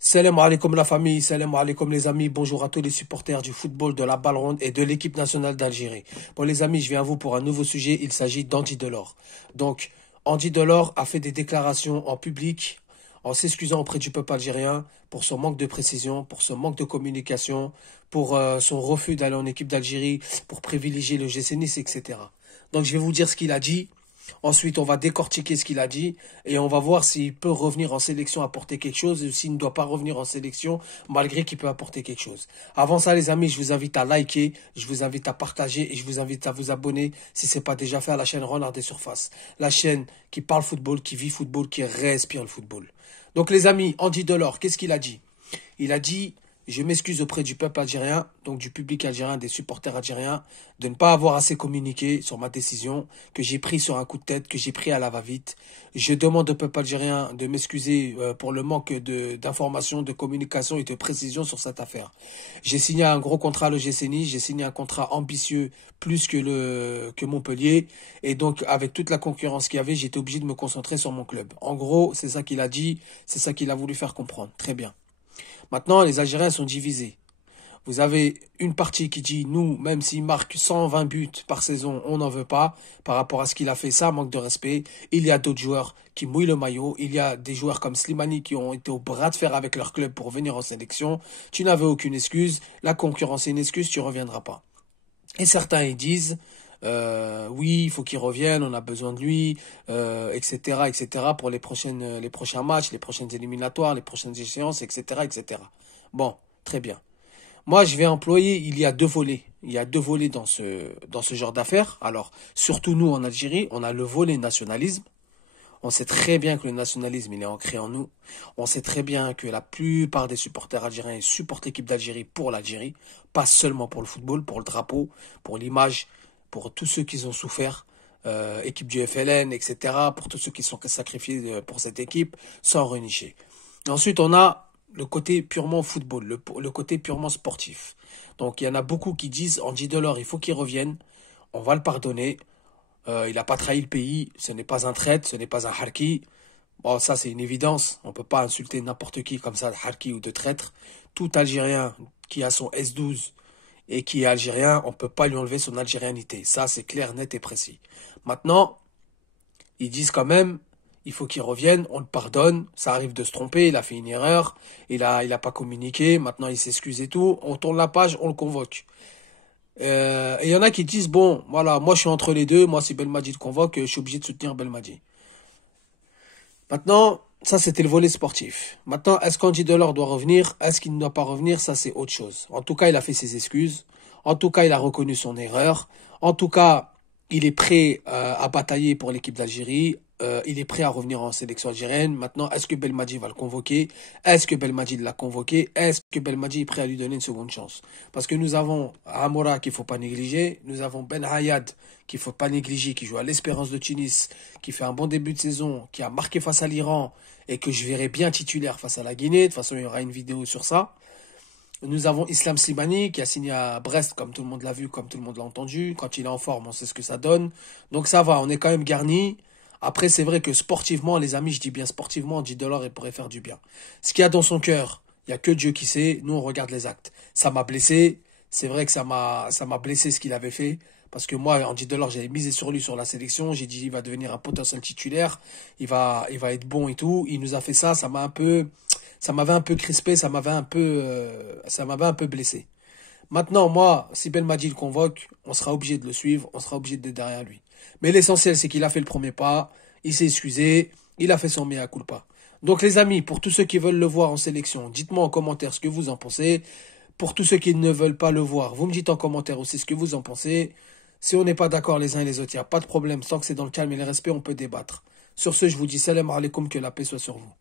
Salam alaikum la famille, salam alaikum les amis, bonjour à tous les supporters du football, de la balle ronde et de l'équipe nationale d'Algérie. Bon les amis, je viens à vous pour un nouveau sujet, il s'agit d'Andy Delors. Donc, Andy Delors a fait des déclarations en public en s'excusant auprès du peuple algérien pour son manque de précision, pour son manque de communication, pour son refus d'aller en équipe d'Algérie, pour privilégier le GC Nice, etc. Donc je vais vous dire ce qu'il a dit. Ensuite, on va décortiquer ce qu'il a dit et on va voir s'il peut revenir en sélection apporter quelque chose ou s'il ne doit pas revenir en sélection malgré qu'il peut apporter quelque chose. Avant ça, les amis, je vous invite à liker, je vous invite à partager et je vous invite à vous abonner si ce n'est pas déjà fait à la chaîne Renard des Surfaces. La chaîne qui parle football, qui vit football, qui respire le football. Donc les amis, Andy Delors, qu'est-ce qu'il a dit? Il a dit... Je m'excuse auprès du peuple algérien, donc du public algérien, des supporters algériens, de ne pas avoir assez communiqué sur ma décision, que j'ai pris sur un coup de tête, que j'ai pris à la va-vite. Je demande au peuple algérien de m'excuser pour le manque d'informations, de communication et de précision sur cette affaire. J'ai signé un gros contrat à l'OGC Nice, j'ai signé un contrat ambitieux plus que Montpellier, et donc avec toute la concurrence qu'il y avait, j'étais obligé de me concentrer sur mon club. En gros, c'est ça qu'il a dit, c'est ça qu'il a voulu faire comprendre. Très bien. Maintenant, les Algériens sont divisés. Vous avez une partie qui dit, nous, même s'il marque 120 buts par saison, on n'en veut pas. Par rapport à ce qu'il a fait, ça manque de respect. Il y a d'autres joueurs qui mouillent le maillot. Il y a des joueurs comme Slimani qui ont été au bras de fer avec leur club pour venir en sélection. Tu n'avais aucune excuse. La concurrence est une excuse, tu ne reviendras pas. Et certains, ils disent... oui, il faut qu'il revienne, on a besoin de lui, etc., etc., pour les prochains matchs, les prochaines éliminatoires, les prochaines échéances, etc., etc. Bon, très bien. Moi, je vais employer, il y a deux volets. Il y a deux volets dans ce genre d'affaires. Alors, surtout nous en Algérie, on a le volet nationalisme. On sait très bien que le nationalisme, il est ancré en nous. On sait très bien que la plupart des supporters algériens supportent l'équipe d'Algérie pour l'Algérie, pas seulement pour le football, pour le drapeau, pour l'image, pour tous ceux qui ont souffert, équipe du FLN, etc., pour tous ceux qui sont sacrifiés pour cette équipe, sans renicher. Ensuite, on a le côté purement football, le côté purement sportif. Donc, il y en a beaucoup qui disent, Andy Delors, il faut qu'il revienne, on va le pardonner, il n'a pas trahi le pays, ce n'est pas un traître, ce n'est pas un harki. Bon, ça, c'est une évidence, on ne peut pas insulter n'importe qui comme ça, de harki ou de traître. Tout Algérien qui a son S12 et qui est algérien, on ne peut pas lui enlever son algérianité. Ça, c'est clair, net et précis. Maintenant, ils disent quand même, il faut qu'il revienne, on le pardonne, ça arrive de se tromper, il a fait une erreur, il a pas communiqué, maintenant il s'excuse et tout, on tourne la page, on le convoque. Et il y en a qui disent, bon, voilà, moi je suis entre les deux, moi si Belmadi le convoque, je suis obligé de soutenir Belmadi. Maintenant, ça c'était le volet sportif. Maintenant, est-ce qu'Andy Delors doit revenir? Est-ce qu'il ne doit pas revenir? Ça c'est autre chose. En tout cas, il a fait ses excuses. En tout cas, il a reconnu son erreur. En tout cas, il est prêt à batailler pour l'équipe d'Algérie. Il est prêt à revenir en sélection algérienne. Maintenant, est-ce que Belmadi va le convoquer? Est-ce que Belmadi l'a convoqué? Est-ce que Belmadi est prêt à lui donner une seconde chance? Parce que nous avons Amoura qu'il ne faut pas négliger. Nous avons Ben Hayad qu'il ne faut pas négliger, qui joue à l'Espérance de Tunis, qui fait un bon début de saison, qui a marqué face à l'Iran et que je verrai bien titulaire face à la Guinée. De toute façon, il y aura une vidéo sur ça. Nous avons Islam Slimani qui a signé à Brest, comme tout le monde l'a vu, comme tout le monde l'a entendu. Quand il est en forme, on sait ce que ça donne. Donc ça va, on est quand même garni. Après, c'est vrai que sportivement, les amis, je dis bien sportivement, Andy Delors, il pourrait faire du bien. Ce qu'il y a dans son cœur, il n'y a que Dieu qui sait. Nous, on regarde les actes. Ça m'a blessé. C'est vrai que ça m'a blessé ce qu'il avait fait. Parce que moi, Andy Delors, j'avais misé sur lui sur la sélection. J'ai dit, il va devenir un potentiel titulaire. Il va être bon et tout. Il nous a fait ça. Ça m'avait un peu crispé. Ça m'avait un peu blessé. Maintenant, moi, si Belmadi le convoque, on sera obligé de le suivre. On sera obligé d'être derrière lui. Mais l'essentiel, c'est qu'il a fait le premier pas. Il s'est excusé. Il a fait son mea culpa. Donc, les amis, pour tous ceux qui veulent le voir en sélection, dites-moi en commentaire ce que vous en pensez. Pour tous ceux qui ne veulent pas le voir, vous me dites en commentaire aussi ce que vous en pensez. Si on n'est pas d'accord les uns et les autres, il n'y a pas de problème. Tant que c'est dans le calme et le respect, on peut débattre. Sur ce, je vous dis salam alaikum, que la paix soit sur vous.